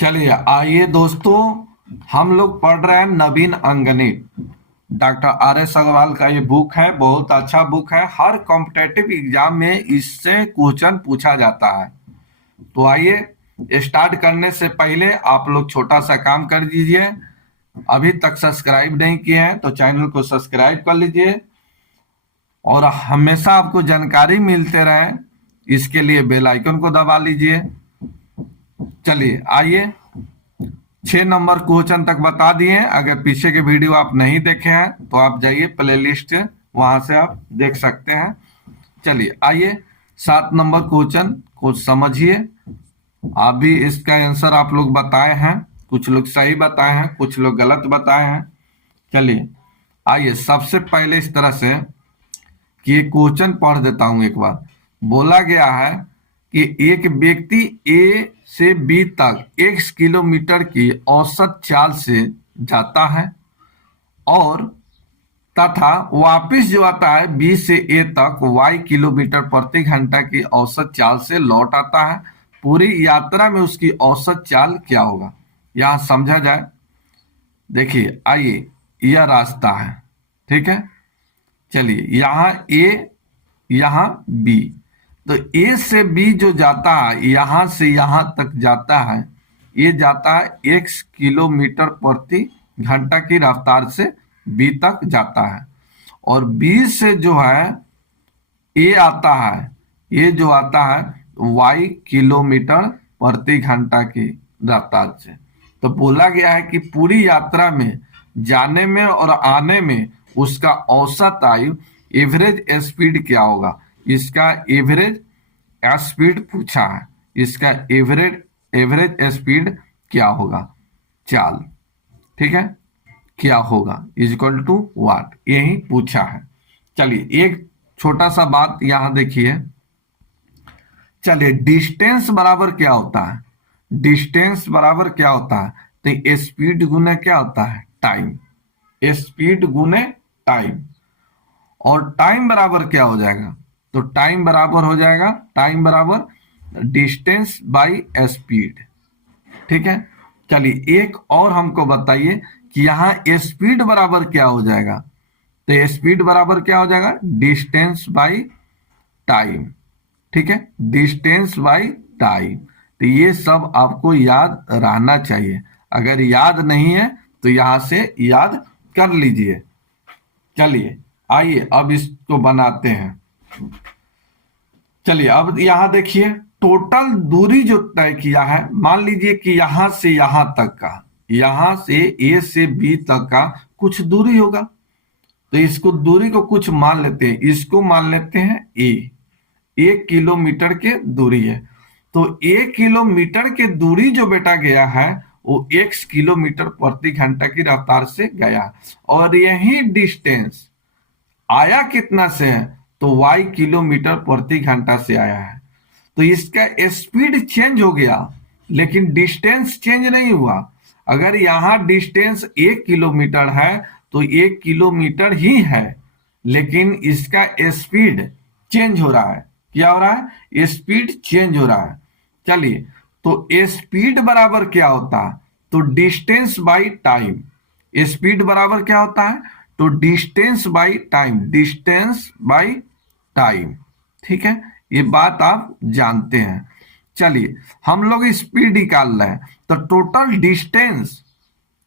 चलिए आइए दोस्तों, हम लोग पढ़ रहे हैं नवीन अंगणित। डॉक्टर आर एस अग्रवाल का ये बुक है, बहुत अच्छा बुक है। हर कॉम्पिटेटिव एग्जाम में इससे क्वेश्चन पूछा जाता है। तो आइए, स्टार्ट करने से पहले आप लोग छोटा सा काम कर दीजिए। अभी तक सब्सक्राइब नहीं किए हैं तो चैनल को सब्सक्राइब कर लीजिए और हमेशा आपको जानकारी मिलते रहे, इसके लिए बेल आइकन को दबा लीजिए। चलिए आइए, 6 नंबर क्वेश्चन तक बता दिए। अगर पीछे के वीडियो आप नहीं देखे हैं तो आप जाइए प्लेलिस्ट, वहां से आप देख सकते हैं। चलिए आइए, 7 नंबर क्वेश्चन को समझिए। आप भी इसका आंसर आप लोग बताए हैं, कुछ लोग सही बताए हैं, कुछ लोग गलत बताए हैं। चलिए आइए, सबसे पहले इस तरह से कि ये क्वेश्चन पढ़ देता हूं एक बार। बोला गया है कि एक व्यक्ति ए से बी तक x किलोमीटर की औसत चाल से जाता है और तथा वापस जो आता है बी से ए तक y किलोमीटर प्रति घंटा की औसत चाल से लौट आता है। पूरी यात्रा में उसकी औसत चाल क्या होगा, यहां समझा जाए। देखिए आइए, यह रास्ता है, ठीक है। चलिए यहाँ ए, यहाँ बी, तो ए से बी जो जाता है यहां से यहां तक जाता है, ये जाता है x किलोमीटर प्रति घंटा की रफ्तार से बी तक जाता है। और बी से जो है ए आता है, ये जो आता है y किलोमीटर प्रति घंटा की रफ्तार से। तो बोला गया है कि पूरी यात्रा में जाने में और आने में उसका औसत आयु एवरेज स्पीड क्या होगा। इसका एवरेज स्पीड पूछा है, इसका एवरेज एवरेज स्पीड क्या होगा, चाल, ठीक है, क्या होगा, इज इक्वल टू व्हाट, यही पूछा है। चलिए एक छोटा सा बात यहां देखिए। चलिए डिस्टेंस बराबर क्या होता है, डिस्टेंस बराबर क्या होता है, तो स्पीड गुने क्या होता है, टाइम, स्पीड गुने टाइम। और टाइम बराबर क्या हो जाएगा, तो टाइम बराबर हो जाएगा, टाइम बराबर डिस्टेंस बाई स्पीड, ठीक है। चलिए एक और हमको बताइए कि यहाँ स्पीड बराबर क्या हो जाएगा, तो स्पीड बराबर क्या हो जाएगा, डिस्टेंस बाई टाइम, ठीक है, डिस्टेंस बाई टाइम। तो ये सब आपको याद रहना चाहिए, अगर याद नहीं है तो यहां से याद कर लीजिए। चलिए आइए अब इसको बनाते हैं। चलिए अब यहां देखिए, टोटल दूरी जो तय किया है, मान लीजिए कि यहां से यहां तक का, यहां से ए से बी तक का कुछ दूरी होगा, तो इसको दूरी को कुछ मान लेते हैं, इसको मान लेते हैं ए, 1 किलोमीटर के दूरी है। तो 1 किलोमीटर के दूरी जो बेटा गया है वो x किलोमीटर प्रति घंटा की रफ्तार से गया, और यही डिस्टेंस आया कितना से है, तो y किलोमीटर प्रति घंटा से आया है। तो इसका स्पीड चेंज हो गया लेकिन डिस्टेंस चेंज नहीं हुआ। अगर यहां डिस्टेंस 1 किलोमीटर है तो 1 किलोमीटर ही है, लेकिन इसका स्पीड चेंज हो रहा है। क्या हो रहा है, स्पीड चेंज हो रहा है। चलिए तो स्पीड बराबर क्या होता है, तो डिस्टेंस बाई टाइम। स्पीड बराबर क्या होता है, तो distance by time, distance by time, ठीक है, ये बात आप जानते हैं। चलिए हम लोग स्पीड निकाल रहे हैं, तो टोटल डिस्टेंस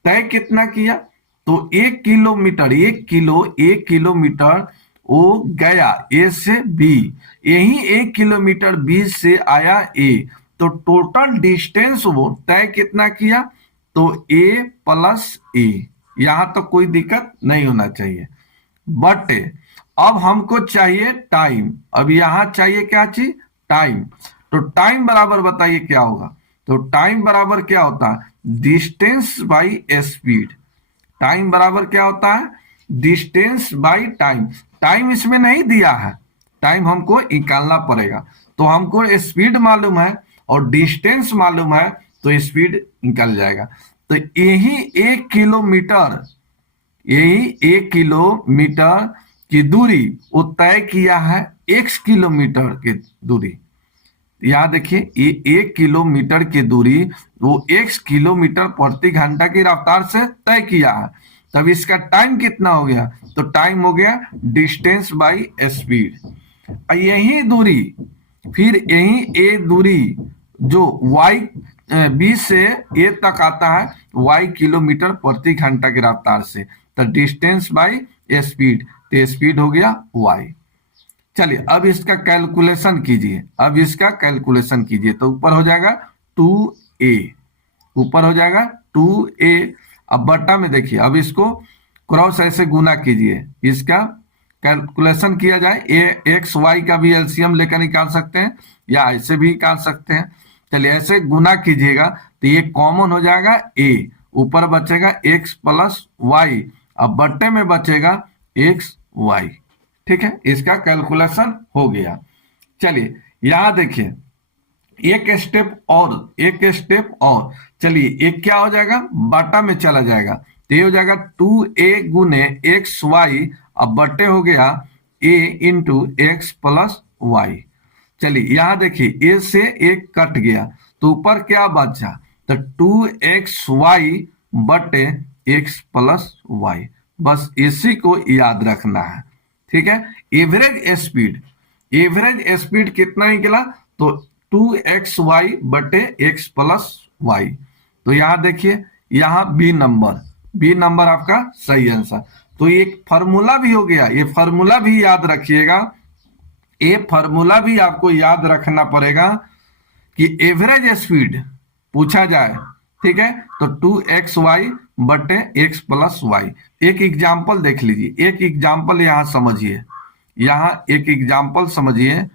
तय कितना किया, तो 1 किलोमीटर, 1 किलोमीटर वो गया ए से बी, यही 1 किलोमीटर बी से आया ए, तो टोटल डिस्टेंस वो तय कितना किया, तो ए प्लस ए। यहां तो कोई दिक्कत नहीं होना चाहिए। बट अब हमको चाहिए टाइम, अब यहां चाहिए क्या चीज, टाइम। तो टाइम बराबर बताइए क्या होगा, तो टाइम बराबर क्या होता है, डिस्टेंस बाई स्पीड। टाइम बराबर क्या होता है, डिस्टेंस बाई टाइम। टाइम इसमें नहीं दिया है, टाइम हमको निकालना पड़ेगा। तो हमको स्पीड मालूम है और डिस्टेंस मालूम है, तो स्पीड निकल जाएगा। तो यही 1 किलोमीटर, यही 1 किलोमीटर की दूरी वो तय किया है x किलोमीटर की दूरी। यहाँ देखिए ये 1 किलोमीटर की दूरी वो x किलोमीटर प्रति घंटा की रफ्तार से तय किया है। तब इसका टाइम कितना हो गया? तो टाइम हो गया डिस्टेंस बाई स्पीड। यही दूरी, फिर यही ए दूरी जो y b से a तक आता है y किलोमीटर प्रति घंटा की रफ्तार से, तो डिस्टेंस बाई स्पीड, तो स्पीड हो गया y। चलिए अब इसका कैलकुलेशन कीजिए, अब इसका कैलकुलेशन कीजिए, तो ऊपर हो जाएगा 2a, ऊपर हो जाएगा 2a। अब बट्टा में देखिए, अब इसको क्रॉस ऐसे गुना कीजिए, इसका कैलकुलेशन किया जाए, ए एक्स वाई का भी एलसीएम लेकर निकाल सकते हैं या ऐसे भी निकाल सकते हैं। चलिए ऐसे गुना कीजिएगा तो ये कॉमन हो जाएगा ए, ऊपर बचेगा एक्स प्लस वाई, अब बट्टे में बचेगा एक्स वाई। ठीक है, इसका कैलकुलेशन हो गया। चलिए यहां देखिए एक स्टेप और, एक स्टेप और, चलिए एक क्या हो जाएगा, बाटा में चला जाएगा, तो ये हो जाएगा 2a गुने एक्स वाई, अब बट्टे हो गया a into x plus y. चलिए यहां देखिए a से एक कट गया तो ऊपर क्या बचा, तो 2xy बटे x प्लस वाई, बस इसी को याद रखना है। ठीक है, एवरेज स्पीड, एवरेज स्पीड कितना निकला, तो 2xy बटे x प्लस वाई। तो यहां देखिए यहां बी नंबर, बी नंबर आपका सही आंसर। तो एक फॉर्मूला भी हो गया, ये फॉर्मूला भी याद रखिएगा, ये फॉर्मूला भी आपको याद रखना पड़ेगा कि एवरेज स्पीड पूछा जाए, ठीक है, तो 2xy बटे x प्लस वाई। एक एग्जाम्पल देख लीजिए, एक एग्जाम्पल यहां समझिए, यहां एक एग्जाम्पल समझिए।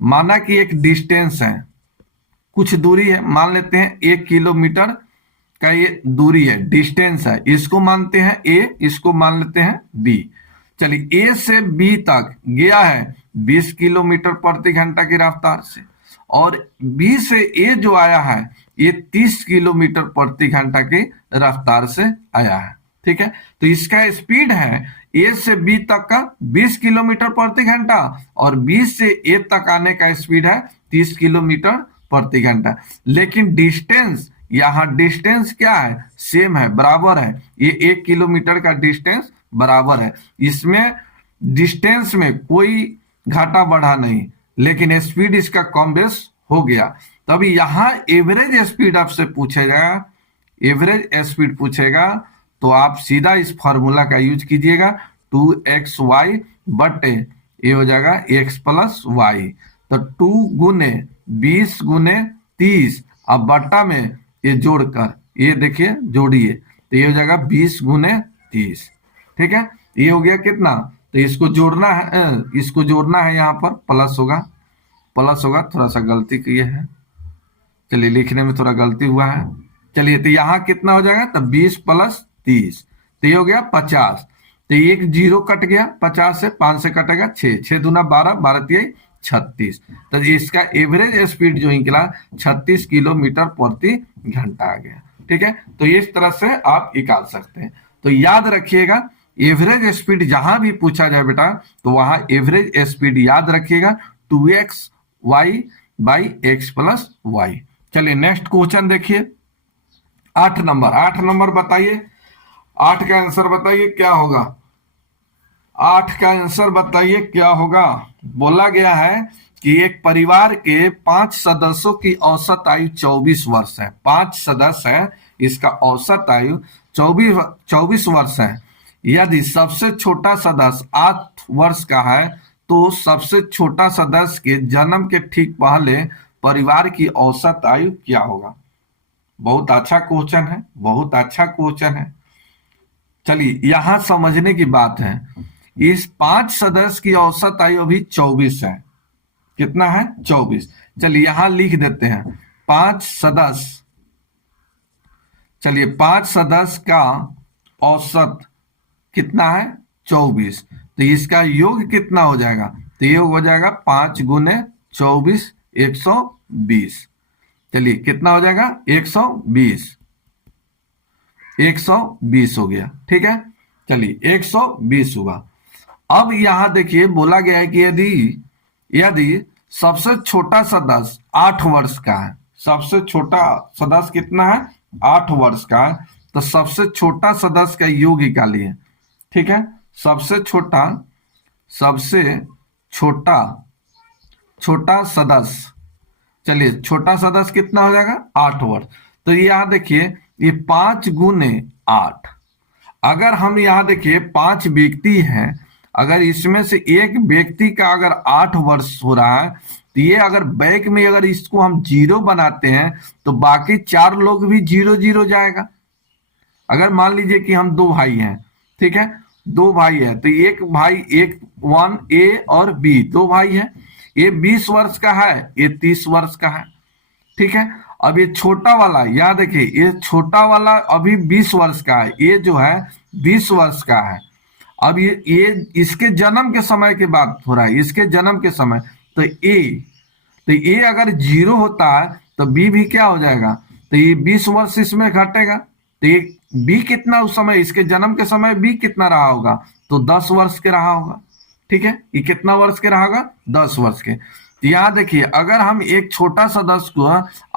माना कि एक डिस्टेंस है, कुछ दूरी है, मान लेते हैं 1 किलोमीटर का ये दूरी है, डिस्टेंस है, इसको मानते हैं a, इसको मान लेते हैं b। चलिए a से b तक गया है 20 किलोमीटर प्रति घंटा की रफ्तार से, और b से a जो आया है ये 30 किलोमीटर प्रति घंटा की रफ्तार से आया है। ठीक है, तो इसका स्पीड है a से b तक का 20 किलोमीटर प्रति घंटा, और b से a तक आने का स्पीड है 30 किलोमीटर प्रति घंटा। लेकिन डिस्टेंस, यहाँ डिस्टेंस क्या है, सेम है, बराबर है, ये 1 किलोमीटर का डिस्टेंस बराबर है, इसमें डिस्टेंस में कोई घाटा बढ़ा नहीं, लेकिन स्पीड इसका कम बेस हो गया। तभी यहां एवरेज स्पीड आपसे पूछेगा, एवरेज स्पीड पूछेगा तो आप सीधा इस फॉर्मूला का यूज कीजिएगा, 2xy बटे ये हो जाएगा x प्लस वाई, तो 2 गुने 20 गुने 30, अब बट्टा में ये जोड़कर ये देखिए जोड़िए, तो ये हो जाएगा 20 गुने 30। ठीक है, ये हो गया कितना, तो इसको जोड़ना है, इसको जोड़ना है, यहाँ पर प्लस होगा, प्लस होगा, थोड़ा सा गलती किए है, चलिए लिखने में थोड़ा गलती हुआ है। चलिए तो यहाँ कितना हो जाएगा, तो 20 प्लस 30, तो ये हो गया 50, तो एक जीरो कट गया, 50 से 5 से कटेगा 6, 6 दूना 12, 12 तिहाई 36, तो इसका एवरेज स्पीड जो निकला 36 किलोमीटर प्रति घंटा आ गया। ठीक है, तो इस तरह से आप निकाल सकते हैं। तो याद रखिएगा एवरेज स्पीड जहां भी पूछा जाए बेटा, तो वहां एवरेज स्पीड याद रखिएगा 2xy by x plus y. चलिए नेक्स्ट क्वेश्चन देखिए, 8 नंबर, 8 नंबर बताइए, 8 का आंसर बताइए क्या होगा, 8 का आंसर बताइए क्या होगा। बोला गया है कि एक परिवार के 5 सदस्यों की औसत आयु 24 वर्ष है, 5 सदस्य है, इसका औसत आयु 24 वर्ष है। यदि सबसे छोटा सदस्य 8 वर्ष का है तो सबसे छोटा सदस्य के जन्म के ठीक पहले परिवार की औसत आयु क्या होगा। बहुत अच्छा क्वेश्चन है, बहुत अच्छा क्वेश्चन है। चलिए यहां समझने की बात है, इस 5 सदस्य की औसत आयु अभी 24 है, कितना है 24। चलिए यहां लिख देते हैं 5 सदस्य, चलिए 5 सदस्य का औसत कितना है 24, तो इसका योग कितना हो जाएगा, तो योग हो जाएगा 5 गुने 24 120। चलिए कितना हो जाएगा 120, 120 हो गया। ठीक है, चलिए 120 हुआ। अब यहां देखिए बोला गया है कि यदि सबसे छोटा सदस्य 8 वर्ष का है। सबसे छोटा सदस्य कितना है? 8 वर्ष का है। तो सबसे छोटा सदस्य का योग निकालिए। ठीक है, सबसे छोटा छोटा सदस्य, चलिए छोटा सदस्य कितना हो जाएगा? 8 वर्ष। तो यहाँ देखिए, ये 5 × 8। अगर हम यहाँ देखिए 5 व्यक्ति हैं, अगर इसमें से एक व्यक्ति का अगर 8 वर्ष हो रहा है, तो ये अगर बैक में अगर इसको हम 0 बनाते हैं तो बाकी 4 लोग भी 0 0 जाएगा। अगर मान लीजिए कि हम 2 भाई हैं, ठीक है, 2 भाई है, तो एक भाई, एक 1 ए और बी, 2 भाई है। ये 20 वर्ष का है, ये 30 वर्ष का है। ठीक है, अब ये छोटा वाला, यहाँ देखिए, ये छोटा वाला अभी 20 वर्ष का है, ये जो है 20 वर्ष का है। अब ये इसके जन्म के समय की बात हो रहा है, इसके जन्म के समय। तो ए अगर 0 होता है तो बी भी क्या हो जाएगा? तो ये 20 वर्ष इसमें घटेगा। तो ये बी कितना उस समय, इसके जन्म के समय बी कितना रहा होगा? तो 10 वर्ष के रहा होगा। ठीक है, ये कितना वर्ष के रहा होगा? 10 वर्ष के। तो यहाँ देखिए, अगर हम एक छोटा सदस्य को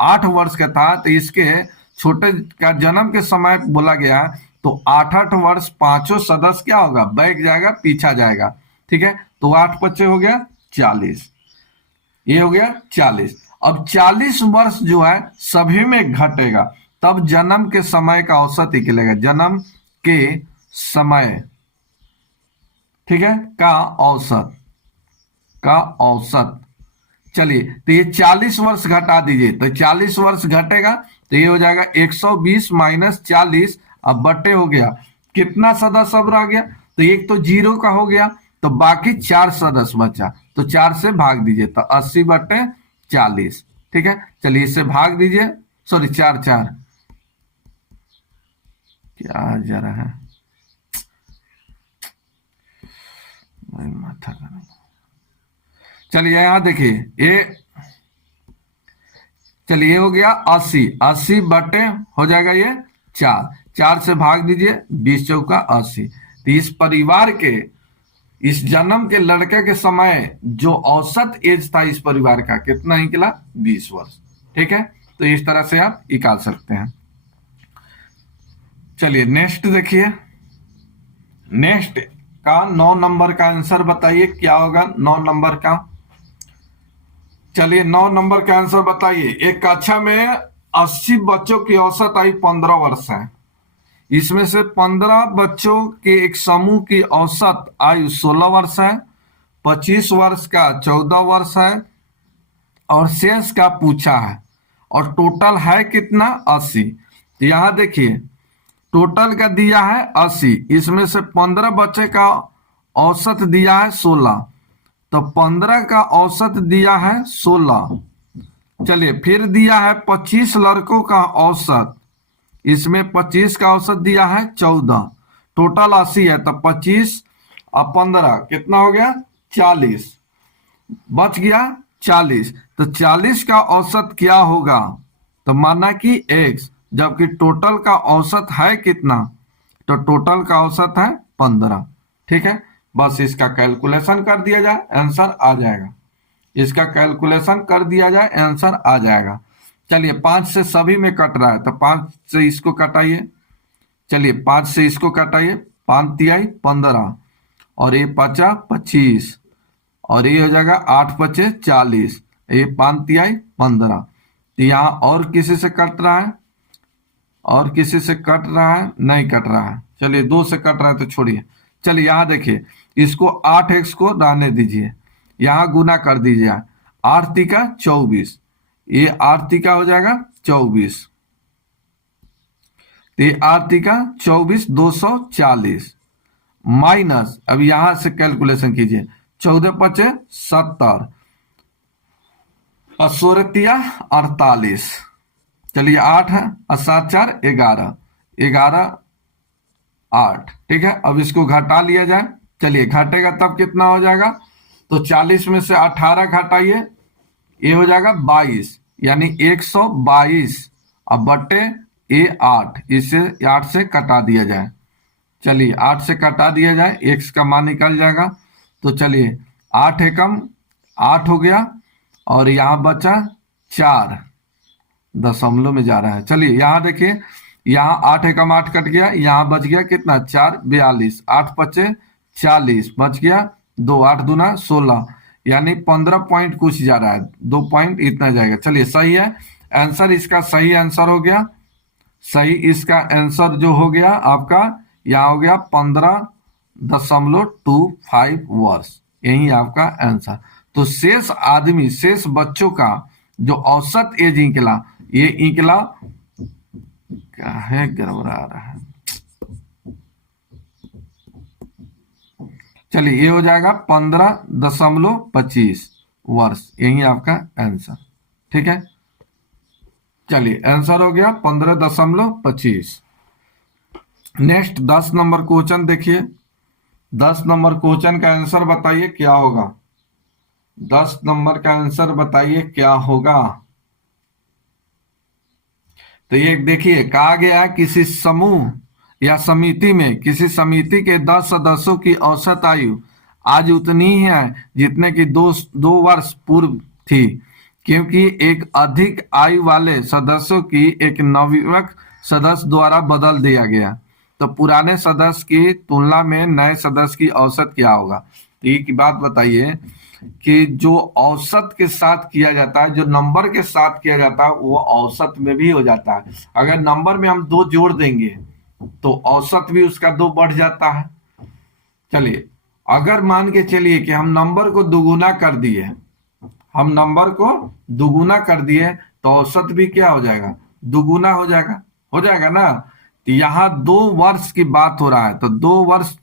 8 वर्ष का था, तो इसके छोटे का जन्म के समय बोला गया, तो 8 वर्ष पांचों सदस्य क्या होगा? बैठ जाएगा, पीछा जाएगा। ठीक है, तो 8 × 5 हो गया 40, ये हो गया 40। अब 40 वर्ष जो है सभी में घटेगा, तब जन्म के समय का औसत निकलेगा। जन्म के समय, ठीक है, का औसत। चलिए, तो ये 40 वर्ष घटा दीजिए, तो 40 वर्ष घटेगा, तो ये हो जाएगा 120 - 40। अब बटे हो गया, कितना सदस्य अब रह गया? तो एक तो 0 का हो गया, तो बाकी 4 सदस्य बचा, तो 4 से भाग दीजिए, तो 80/40। ठीक है, चलिए इससे भाग दीजिए, सॉरी 4 4 क्या जा रहा है, माथा का। चलिए यहाँ देखिए, ये चलिए हो गया 80, 80 बटे हो जाएगा ये 4, 4 से भाग दीजिए, 20 चौका 80। तो इस परिवार के, इस जन्म के लड़के के समय जो औसत एज था इस परिवार का, कितना निकला? 20 वर्ष। ठीक है, तो इस तरह से आप निकाल सकते हैं। चलिए नेक्स्ट देखिए, नेक्स्ट का 9 नंबर का आंसर बताइए, क्या होगा 9 नंबर का? चलिए 9 नंबर का आंसर बताइए। एक कक्षा में 80 बच्चों की औसत आयु 15 वर्ष है। इसमें से 15 बच्चों के एक समूह की औसत आयु 16 वर्ष है, 25 वर्ष का 14 वर्ष है, और शेष का पूछा है, और टोटल है कितना? 80। तो यहां देखिए, टोटल का दिया है 80, इसमें से 15 बच्चे का औसत दिया है 16, तो 15 का औसत दिया है 16। चलिए फिर दिया है 25 लड़कों का औसत, इसमें 25 का औसत दिया है 14, टोटल 80 है, तो 25 और 15 कितना हो गया? 40, बच गया 40। तो 40 का औसत क्या होगा? तो माना कि x, जबकि टोटल का औसत है कितना? तो टोटल का औसत है 15। ठीक है, बस इसका कैलकुलेशन कर दिया जाए, आंसर आ जाएगा। इसका कैलकुलेशन कर दिया जाए, आंसर आ जाएगा। चलिए 5 से सभी में कट रहा है, तो 5 से इसको कटाइए। चलिए 5 से इसको कटाइए, 5 तिहाई 15, और ये 5 25, और ये हो जाएगा 8 5 40, ये 5 तिहाई 15। तो यहाँ और किसी से कट रहा है? और किसी से कट रहा है? नहीं कट रहा है। चलिए 2 से कट रहा है तो छोड़िए। चलिए यहाँ देखिए, इसको 8x को रहने दीजिए, यहाँ गुना कर दीजिए, 8 तिका 24, ये 8 तिका हो जाएगा 24, तो ये 8 तिका 24, 240 माइनस, अब यहां से कैलकुलेशन कीजिए, 14 5 70, 16 48। चलिए 8 है, 7 4 11, 11 8। ठीक है, अब इसको घटा लिया जाए। चलिए घटेगा तब कितना हो जाएगा? तो 40 में से 18 घटाइए, ये हो जाएगा 22, यानी 122, अब बटे ये 8, इसे 8 से कटा दिया जाए। चलिए 8 से कटा दिया जाए, x का मान निकल जाएगा। तो चलिए 8 एकम 8 हो गया, और यहाँ बचा 4 दशमलव में जा रहा है। चलिए यहाँ देखिए, यहाँ 8 एकम 8 कट गया, यहाँ बच गया कितना 4 42, 8 पचे 40 बच गया 2, 8 दूना 16, यानी 15 पॉइंट कुछ जा रहा है, 2 पॉइंट इतना जाएगा। चलिए सही है आंसर, इसका सही आंसर हो गया। सही इसका आंसर जो हो गया आपका यहाँ हो गया 15.25 वर्ष, यही आपका आंसर। तो शेष आदमी, शेष बच्चों का जो औसत एज निकला, ये निकला क्या है, गड़बड़ा रहा है। चलिए ये हो जाएगा 15.25 वर्ष, यही आपका आंसर। ठीक है, चलिए आंसर हो गया 15.25। नेक्स्ट 10 नंबर क्वेश्चन देखिए। 10 नंबर क्वेश्चन का आंसर बताइए क्या होगा। 10 नंबर का आंसर बताइए क्या होगा। तो ये देखिए, कहा गया किसी समूह या समिति में, किसी समिति के 10 सदस्यों की औसत आयु आज उतनी ही है जितने की दो वर्ष पूर्व थी, क्योंकि एक अधिक आयु वाले सदस्यों की एक नवयुवक सदस्य द्वारा बदल दिया गया, तो पुराने सदस्य की तुलना में नए सदस्य की औसत क्या होगा। तो एक बात बताइए कि जो औसत के साथ किया जाता है, जो नंबर के साथ किया जाता है, वो औसत में भी हो जाता है। अगर नंबर में हम 2 जोड़ देंगे तो औसत भी उसका 2 बढ़ जाता है। चलिए अगर मान के चलिए कि हम नंबर को दुगुना कर दिए, हम नंबर को दुगुना कर दिए, तो औसत भी क्या हो जाएगा, दुगुना हो जाएगा ना। तो यहाँ 2 वर्ष की बात हो रहा है, तो 2 वर्ष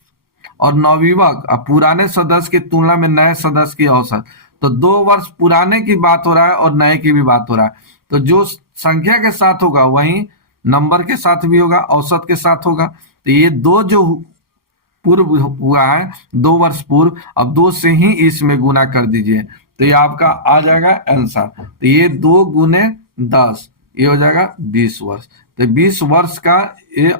और नवयुवक पुराने सदस्य की तुलना में नए सदस्य की औसत, तो 2 वर्ष पुराने की बात हो रहा है और नए की भी बात हो रहा है। तो जो संख्या के साथ होगा वही नंबर के साथ भी होगा, औसत के साथ होगा। तो ये 2 जो पूर्व हुआ है, 2 वर्ष पूर्व, अब 2 से ही इसमें गुना कर दीजिए, तो ये आपका आ जाएगा आंसर। तो ये 2 गुने 10, ये हो जाएगा 20 वर्ष। तो 20 वर्ष का ये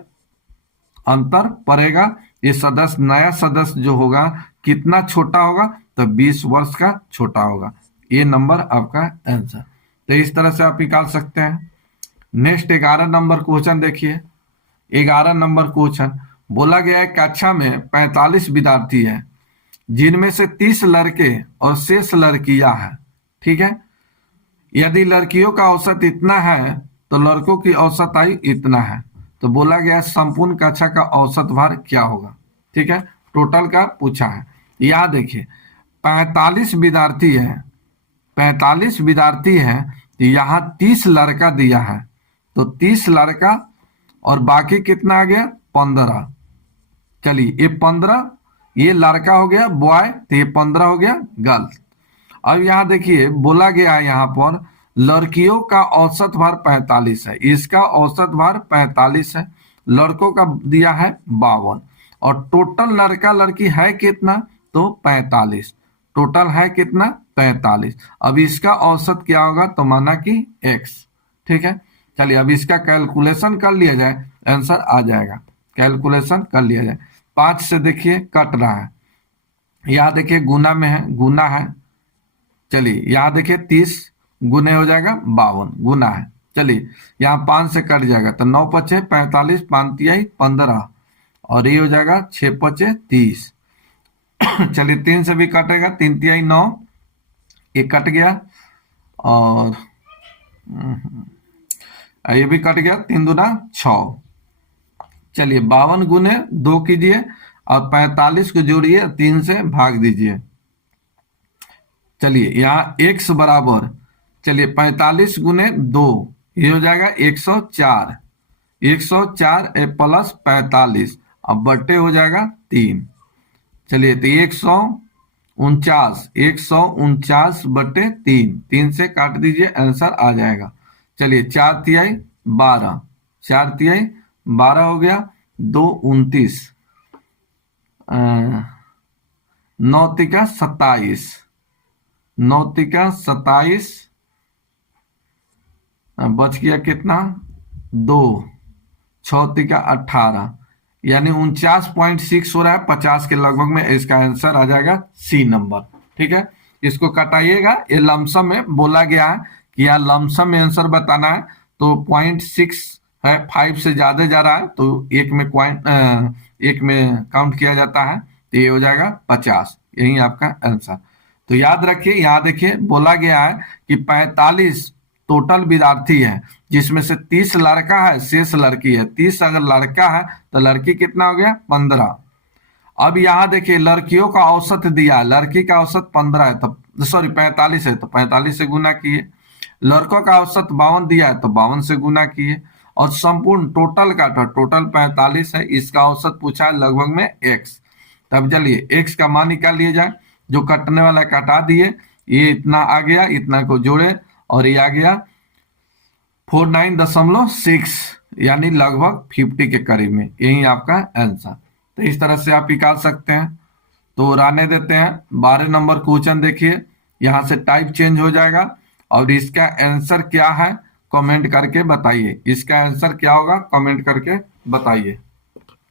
अंतर पड़ेगा। ये सदस्य, नया सदस्य जो होगा कितना छोटा होगा, तो 20 वर्ष का छोटा होगा। ये नंबर आपका आंसर। तो इस तरह से आप निकाल सकते हैं। नेक्स्ट 11 नंबर क्वेश्चन देखिए। 11 नंबर क्वेश्चन बोला गया है कक्षा में 45 विद्यार्थी हैं, जिनमें से 30 लड़के और शेष लड़कियां हैं। ठीक है, यदि लड़कियों का औसत इतना है तो लड़कों की औसत आयु इतना है। तो बोला गया संपूर्ण कक्षा का औसत भार क्या होगा। ठीक है, टोटल का पूछा है। यहाँ देखिए 45 विद्यार्थी है, 45 विद्यार्थी है, यहाँ 30 लड़का दिया है, तो 30 लड़का और बाकी कितना आ गया 15। चलिए ये 15, ये लड़का हो गया बॉय, तो ये 15 हो गया गर्ल। अब यहाँ देखिए बोला गया है यहाँ पर लड़कियों का औसत भार 45 है, इसका औसत भार 45 है, लड़कों का दिया है 52, और टोटल लड़का लड़की है कितना, तो 45, टोटल है कितना 45। अब इसका औसत क्या होगा, तो माना कि x। ठीक है, चलिए अब इसका कैलकुलेशन कर लिया जाए, आंसर आ जाएगा। कैलकुलेशन कर लिया जाए, 5 से देखिए कट रहा है, यहाँ देखिए गुना में है, गुना है। चलिए यहाँ देखिए 30 गुने हो जाएगा 52, गुना है। चलिए यहाँ 5 से कट जाएगा, तो 9 पचे 45, 5 तिहाई 15, और ये हो जाएगा 6 पचे 30। चलिए 3 से भी कटेगा, 3 तिहाई 9, ये कट गया, और ये भी कट गया, 3 दूना 6। चलिए 52 गुने 2 कीजिए और 45 को जोड़िए, 3 से भाग दीजिए। चलिए यहाँ x बराबर, चलिए 45 गुने 2, ये हो जाएगा 104, 104 प्लस 45, अब बट्टे हो जाएगा 3। चलिए तो 149 बट्टे 3, 3 से काट दीजिए, आंसर आ जाएगा। चलिए 4 तिहाई 12, 4 तिहाई 12 हो गया, 2 29, 9 तिका 27, 9 तिका 27, बच गया कितना 2, 6 तिका 18, यानी 49.6 हो रहा है 50 के लगभग में। इसका आंसर आ जाएगा सी नंबर। ठीक है, इसको कटाइएगा, ये लमसम में बोला गया है कि या लमसम में आंसर बताना है तो 0.6 है, 5 से ज्यादा जा रहा है तो एक में काउंट किया जाता है, तो ये हो जाएगा 50। यही आपका आंसर। तो याद रखिए, यहाँ देखिए बोला गया है कि 45 टोटल विद्यार्थी है, जिसमें से 30 लड़का है, शेष लड़की है। 30 अगर लड़का है तो लड़की कितना हो गया? 15। अब यहाँ देखिए लड़कियों का औसत दिया है, लड़की का औसत 15 है तो सॉरी 45 है तो 45 से गुना किए। लड़कों का औसत 52 दिया है तो 52 से गुना किए। और संपूर्ण टोटल का टोटल 45 है, इसका औसत पूछा है लगभग में x। तब चलिए x का मान निकाल लिया जाए, जो कटने वाला कटा दिए, ये इतना आ गया, इतना को जोड़े और ये आ गया 49.6, यानी लगभग 50 के करीब में। यही आपका आंसर। तो इस तरह से आप निकाल सकते हैं। तो रहने देते हैं। 12 नंबर क्वेश्चन देखिए, यहां से टाइप चेंज हो जाएगा और इसका आंसर क्या है कमेंट करके बताइए। इसका आंसर क्या होगा कमेंट करके बताइए।